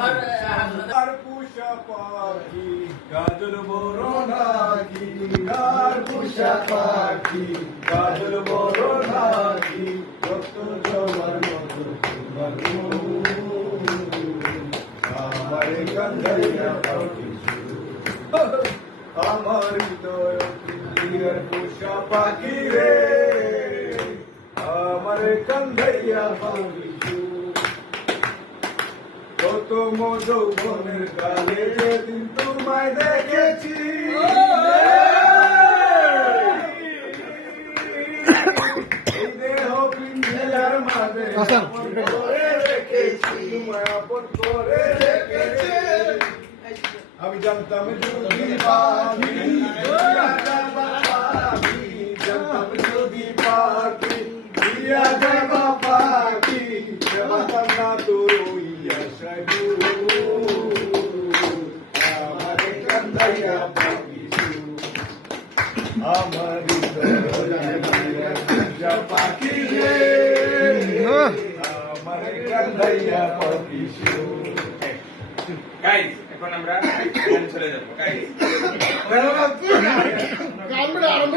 আর পুষা পাখি গাজর বড় নাকি আর পুষা পাখি গাজর বড় নাকি যত জবার মতো আমার কান্দাইয়া পাখি আমার হৃদয় পুষা পাখি রে আমার কান্দাইয়া পাখি কত মধুবনের কালে যেদিন তোমায় দেখেছি এই দেহ পিঞ্জেলার মাঝে আপন করে রেখেছি তোমায় আপন করে রেখেছি আমি জানতাম যদি পাখি জানতাম যদি পাখি দিয়া যাবা পাখি যাবাতাম না তোর আমার পাখি রে আমার কান্দাইয়া পাখি গাইস এখন আমরা চলে যাবো গাইস আরম্ভ